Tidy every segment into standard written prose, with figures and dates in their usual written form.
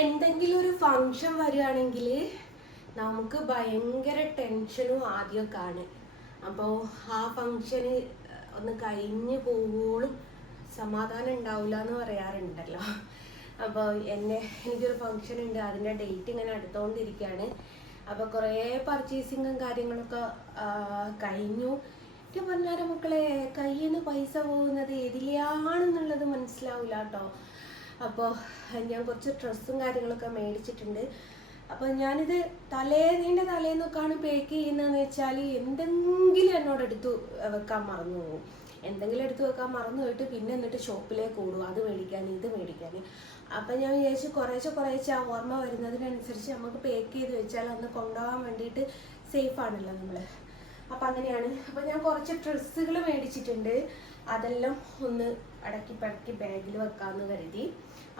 എന്തെങ്കിലും ഒരു ഫങ്ഷൻ വരികയാണെങ്കിൽ നമുക്ക് ഭയങ്കര ടെൻഷനും ആദ്യമൊക്കെ ആണ്. അപ്പോൾ ആ ഫങ്ഷന് ഒന്ന് കഴിഞ്ഞ് പോവുകയോളം സമാധാനം ഉണ്ടാവില്ല എന്ന് പറയാറുണ്ടല്ലോ. അപ്പോൾ എനിക്കൊരു ഫങ്ഷൻ ഉണ്ട്, അതിൻ്റെ ഡേറ്റ് ഇങ്ങനെ അടുത്തുകൊണ്ടിരിക്കുകയാണ്. അപ്പോൾ കുറേ പർച്ചേസിങ്ങും കാര്യങ്ങളൊക്കെ കഴിഞ്ഞു. എനിക്ക് പറഞ്ഞാൽ മക്കളെ, കയ്യിൽ നിന്ന് പൈസ പോകുന്നത് ഏതിലാണെന്നുള്ളത് മനസ്സിലാവില്ല കേട്ടോ. അപ്പോൾ ഞാൻ കുറച്ച് ഡ്രസ്സും കാര്യങ്ങളൊക്കെ മേടിച്ചിട്ടുണ്ട്. അപ്പോൾ ഞാനിത് തലേന്നൊക്കെയാണ് പേക്ക് ചെയ്യുന്നതെന്ന് വെച്ചാൽ എന്തെങ്കിലും എന്നോട് എടുത്തു വെക്കാൻ മറന്നു പോകും. എന്തെങ്കിലും എടുത്തു വെക്കാൻ മറന്നു പോയിട്ട് പിന്നെ എന്നിട്ട് ഷോപ്പിലേക്ക് ഓടും, അത് മേടിക്കാൻ ഇത് മേടിക്കാൻ. അപ്പം ഞാൻ വിചാരിച്ചു കുറേശ്ശെ ആ ഓർമ്മ വരുന്നതിനനുസരിച്ച് നമുക്ക് പേക്ക് ചെയ്ത് വെച്ചാൽ അന്ന് കൊണ്ടുപോകാൻ വേണ്ടിയിട്ട് സേഫ് ആണല്ലോ നമ്മൾ. അപ്പം അങ്ങനെയാണ്. അപ്പം ഞാൻ കുറച്ച് ഡ്രസ്സുകൾ മേടിച്ചിട്ടുണ്ട്, അതെല്ലാം ഒന്ന് അടക്കി പടക്കി ബാഗിൽ വെക്കാമെന്ന് കരുതി.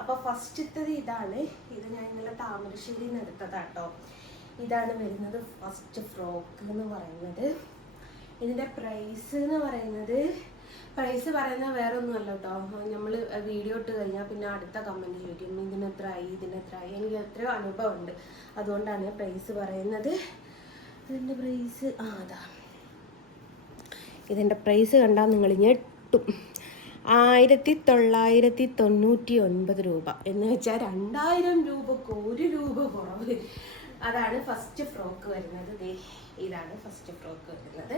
അപ്പോൾ ഫസ്റ്റത്തത് ഇതാണ്. ഇത് ഞാൻ ഇന്നലെ താമരശ്ശേരിയിൽ നിന്ന് എടുത്തതാട്ടോ. ഇതാണ് വരുന്നത് ഫസ്റ്റ് ഫ്രോക്ക് എന്ന് പറയുന്നത്. ഇതിൻ്റെ പ്രൈസ് പറയുന്നത് വേറെ ഒന്നുമല്ല കേട്ടോ. നമ്മൾ വീഡിയോ ഇട്ട് കഴിഞ്ഞാൽ പിന്നെ അടുത്ത കമൻറ്റ് ചോദിക്കും ഇതിനെത്രയായി. എനിക്ക് എത്രയോ അനുഭവമുണ്ട്, അതുകൊണ്ടാണ് പ്രൈസ് പറയുന്നത്. ഇതിൻ്റെ പ്രൈസ് ഇതിൻ്റെ പ്രൈസ് കണ്ടാൽ നിങ്ങൾ ഞെട്ടും. 1999 രൂപ എന്ന് വെച്ചാൽ 2000 രൂപക്ക് 1 രൂപ കുറവ്. അതാണ് ഫസ്റ്റ് ഫ്രോക്ക് വരുന്നത്. ഇതാണ് ഫസ്റ്റ് ഫ്രോക്ക് വരുന്നത്.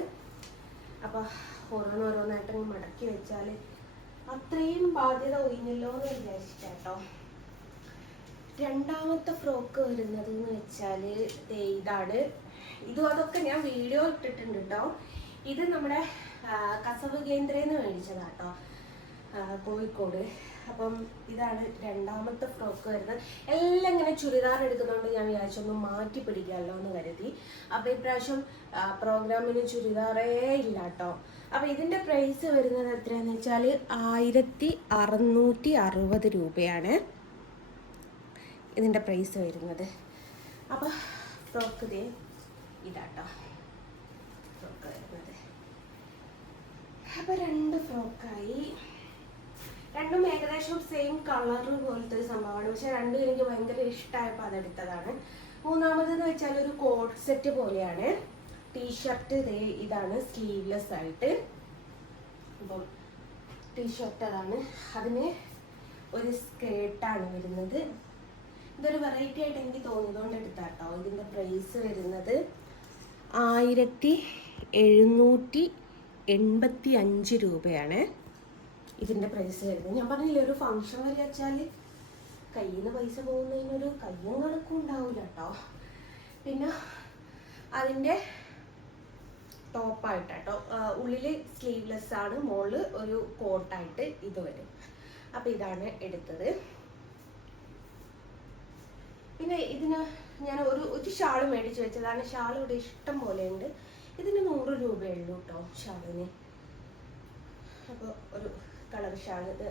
അപ്പോൾ ഓരോന്നായിട്ട് മടക്കി വെച്ചാൽ അത്രയും ബാധ്യത ഒഴിഞ്ഞല്ലോ എന്ന് വിചാരിച്ചിട്ടോ. രണ്ടാമത്തെ ഫ്രോക്ക് വരുന്നത് എന്ന് വെച്ചാൽ ഇതാണ്. അതൊക്കെ ഞാൻ വീഡിയോ ഇട്ടിട്ടുണ്ട് കേട്ടോ. ഇത് നമ്മുടെ കസവ് കേന്ദ്രയിൽ നിന്ന് മേടിച്ചതാട്ടോ, കോഴിക്കോട്. അപ്പം ഇതാണ് രണ്ടാമത്തെ ഫ്രോക്ക് വരുന്നത്. എല്ലാം ഇങ്ങനെ ചുരിദാർ എടുക്കുന്നതുകൊണ്ട് ഞാൻ വിചാരിച്ചൊന്ന് മാറ്റി പിടിക്കാമല്ലോ എന്ന് കരുതി. അപ്പോൾ ഇപ്രാവശ്യം പ്രോഗ്രാമിന് ചുരിദാറേ ഇല്ല കേട്ടോ. അപ്പോൾ ഇതിൻ്റെ പ്രൈസ് വരുന്നത് എത്രയാണെന്ന് വെച്ചാൽ 1660 രൂപയാണ് ഇതിൻ്റെ പ്രൈസ് വരുന്നത്. അപ്പോൾ ഫ്രോക്ക് ഇതാട്ടോ ഫ്രോക്ക് വരുന്നത്. അപ്പോൾ 2 ഫ്രോക്കായി. രണ്ടും ഏകദേശം സെയിം കളർ പോലത്തെ ഒരു സംഭവമാണ്, പക്ഷെ രണ്ടും എനിക്ക് ഭയങ്കര ഇഷ്ടമായപ്പോൾ അതെടുത്തതാണ്. മൂന്നാമതെന്ന് വെച്ചാൽ ഒരു കോഡ് സെറ്റ് പോലെയാണ്. ടീഷർട്ട് ഇതാണ് സ്ലീവ്ലെസ് ആയിട്ട്. അപ്പം ടീഷർട്ട് അതാണ്, അതിന് ഒരു സ്കേർട്ടാണ് വരുന്നത്. ഇതൊരു വെറൈറ്റി ആയിട്ട് എനിക്ക് തോന്നിയതുകൊണ്ട് എടുത്താട്ടോ. ഇതിൻ്റെ പ്രൈസ് വരുന്നത് 1785 രൂപയാണ് ഇതിൻ്റെ പ്രൈസ് വരുന്നത്. ഞാൻ പറഞ്ഞില്ലേ, ഒരു ഫങ്ഷൻ വരെ വെച്ചാൽ കയ്യിൽ നിന്ന് പൈസ പോകുന്നതിനൊരു കയ്യും കണക്കും ഉണ്ടാവില്ല കേട്ടോ. പിന്നെ അതിൻ്റെ ടോപ്പായിട്ടോ, ഉള്ളിൽ സ്ലീവ്ലെസ് ആണ്, മുകളിൽ ഒരു കോട്ടായിട്ട് ഇത് വരും. അപ്പം ഇതാണ് എടുത്തത്. പിന്നെ ഇതിന് ഞാൻ ഒരു ഷാള് മേടിച്ച് വെച്ചതാണ്. ഷാൾ ഇവിടെ ഇഷ്ടം പോലെ ഉണ്ട്. ഇതിന് 100 രൂപയുള്ളൂ കേട്ടോ ഷാളിന്. അപ്പോൾ ഒരു കളർ ഷാൾ, ഇത്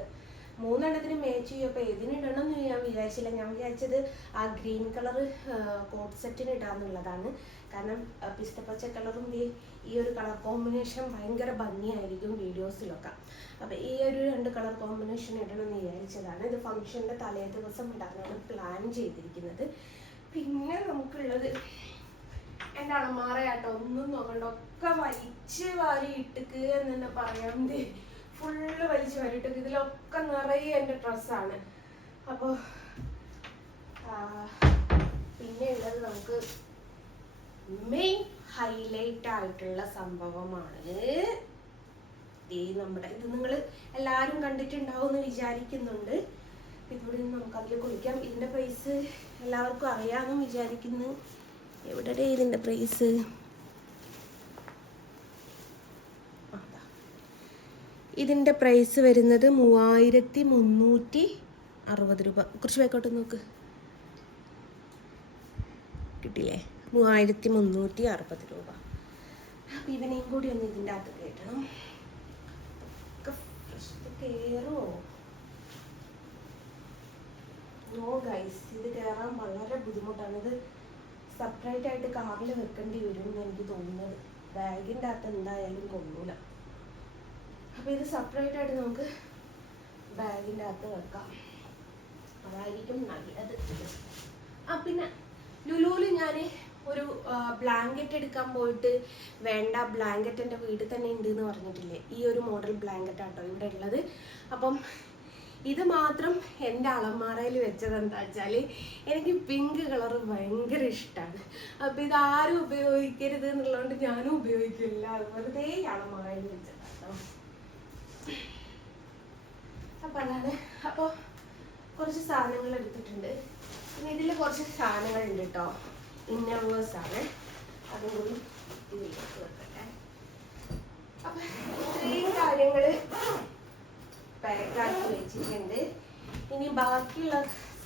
3 എണ്ണത്തിന് മാച്ച് ചെയ്യും. അപ്പോൾ ഇതിനിടണം എന്ന് ഞാൻ വിചാരിച്ചില്ല. ഞാൻ വിചാരിച്ചത് ആ ഗ്രീൻ കളർ കോട്ട് സെറ്റിന് ഇടാന്നുള്ളതാണ്. കാരണം പിസ്തപ്പച്ച കളറും ഈ ഒരു കളർ കോമ്പിനേഷൻ ഭയങ്കര ഭംഗിയായിരിക്കും വീഡിയോസിലൊക്കെ. അപ്പോൾ ഈ ഒരു 2 കളർ കോമ്പിനേഷൻ ഇടണം എന്ന് വിചാരിച്ചതാണ്. ഇത് ഫംഗ്ഷൻ്റെ തലേ ദിവസം ഇടാനാണ് പ്ലാൻ ചെയ്തിരിക്കുന്നത്. പിന്നെ നമുക്കുള്ളത് എൻ്റെ അളമാറയാട്ടോ. ഒന്നും നോക്കണ്ട, ഒക്കെ വലിച്ച് വാരി ഇട്ടിക്ക് എന്ന് തന്നെ പറയാം. ഫുള്ള് വലിച്ച് വാരിയിട്ടൊക്കെ ഇതിലൊക്കെ നിറയെ എൻ്റെ ഡ്രസ്സാണ്. അപ്പോൾ പിന്നെ ഉള്ളത് നമുക്ക് മെയിൻ ഹൈലൈറ്റ് ആയിട്ടുള്ള സംഭവമാണ് നമ്മുടെ ഇത്. നിങ്ങൾ എല്ലാവരും കണ്ടിട്ടുണ്ടാവും എന്ന് വിചാരിക്കുന്നുണ്ട്. ഇതുകൂടി നമുക്ക് അതിൽ കുളിക്കാം. ഇതിൻ്റെ പ്രൈസ് എല്ലാവർക്കും അറിയാമെന്ന് വിചാരിക്കുന്നു. എവിടെ ഇതിൻ്റെ പ്രൈസ്? ഇതിൻ്റെ പ്രൈസ് വരുന്നത് 3360 രൂപ. കുറച്ച് വേക്കോട്ട് നോക്ക്, കിട്ടില്ലേ? 3360 രൂപ. അപ്പം ഇവനെയും കൂടി ഒന്ന് ഇതിൻ്റെ അകത്ത് കയറ്റണം. കയറുമോ? നോ ഗൈസ്, ഇത് കയറാൻ വളരെ ബുദ്ധിമുട്ടാണ്. ഇത് സെപ്പറേറ്റ് ആയിട്ട് കാറിൽ വെക്കേണ്ടി വരും എന്ന് എനിക്ക് തോന്നുന്നത്. ബാഗിൻ്റെ അകത്ത് എന്തായാലും കൊള്ളൂല. അപ്പോൾ ഇത് സെപ്പറേറ്റ് ആയിട്ട് നമുക്ക് ബാഗിൻ്റെ അകത്ത് വെക്കാം, അതായിരിക്കും നല്ലത്. പിന്നെ ലുലുവിൽ ഞാൻ ഒരു ബ്ലാങ്കറ്റ് എടുക്കാൻ പോയിട്ട് വേണ്ട, ബ്ലാങ്കറ്റ് എൻ്റെ വീട്ടിൽ തന്നെ ഉണ്ട് എന്ന് പറഞ്ഞിട്ടില്ലേ, ഈ ഒരു മോഡൽ ബ്ലാങ്കറ്റ് ആട്ടോ ഇവിടെ ഉള്ളത്. അപ്പം ഇത് മാത്രം എൻ്റെ അലമാറയിൽ വെച്ചത് എന്താ വെച്ചാൽ എനിക്ക് പിങ്ക് കളർ ഭയങ്കര ഇഷ്ടമാണ്. അപ്പം ഇതാരും ഉപയോഗിക്കരുത് എന്നുള്ളതുകൊണ്ട് ഞാനും ഉപയോഗിക്കില്ല, അത് വെറുതെ അലമാറയിൽ വെച്ചതാട്ടോ. അപ്പം അതാണ്. അപ്പോൾ കുറച്ച് സാധനങ്ങൾ എടുത്തിട്ടുണ്ട്. പിന്നെ ഇതിൽ കുറച്ച് സാധനങ്ങളുണ്ട് കേട്ടോ, ഇന്നവേഴ്സാണ്, അതും കൂടി ഇതിലേക്ക് വെക്കട്ടെ. അപ്പം ഇത്രയും കാര്യങ്ങൾ പാക്കാക്കി വെച്ചിട്ടുണ്ട്. ഇനി ബാക്കിയുള്ള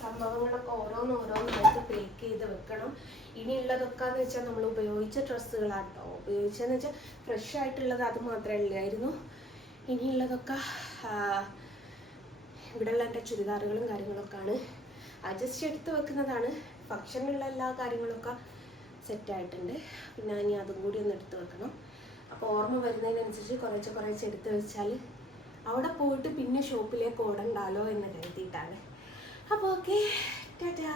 സംഭവങ്ങളൊക്കെ ഓരോന്നോരോന്നായിട്ട് പേക്ക് ചെയ്ത് വെക്കണം. ഇനിയുള്ളതൊക്കെ എന്ന് വെച്ചാൽ നമ്മൾ ഉപയോഗിച്ച ഡ്രസ്സുകളാട്ടോ, ഉപയോഗിച്ചെന്ന് വെച്ചാൽ ഫ്രഷ് ആയിട്ടുള്ളത് അത് മാത്രമേ ഉള്ളായിരുന്നു. ഇനിയുള്ളതൊക്കെ ഇവിടെയുള്ള എൻ്റെ ചുരിദാറുകളും കാര്യങ്ങളൊക്കെയാണ്. ജസ്റ്റ് എടുത്ത് വെക്കുന്നതാണ്. ഫംഗ്ഷനുള്ള എല്ലാ കാര്യങ്ങളൊക്കെ സെറ്റായിട്ടുണ്ട്. പിന്നെ ഇനി അതും കൂടി ഒന്ന് എടുത്ത് വെക്കണം. അപ്പോൾ ഓർമ്മ വരുന്നതിനനുസരിച്ച് കുറച്ച് എടുത്ത് വെച്ചാൽ അവിടെ പോയിട്ട് പിന്നെ ഷോപ്പിലേക്ക് ഓടണ്ടാലോ എന്ന് കരുതിയിട്ടാണ്. അപ്പോൾ ഓക്കെ, ടാറ്റാ.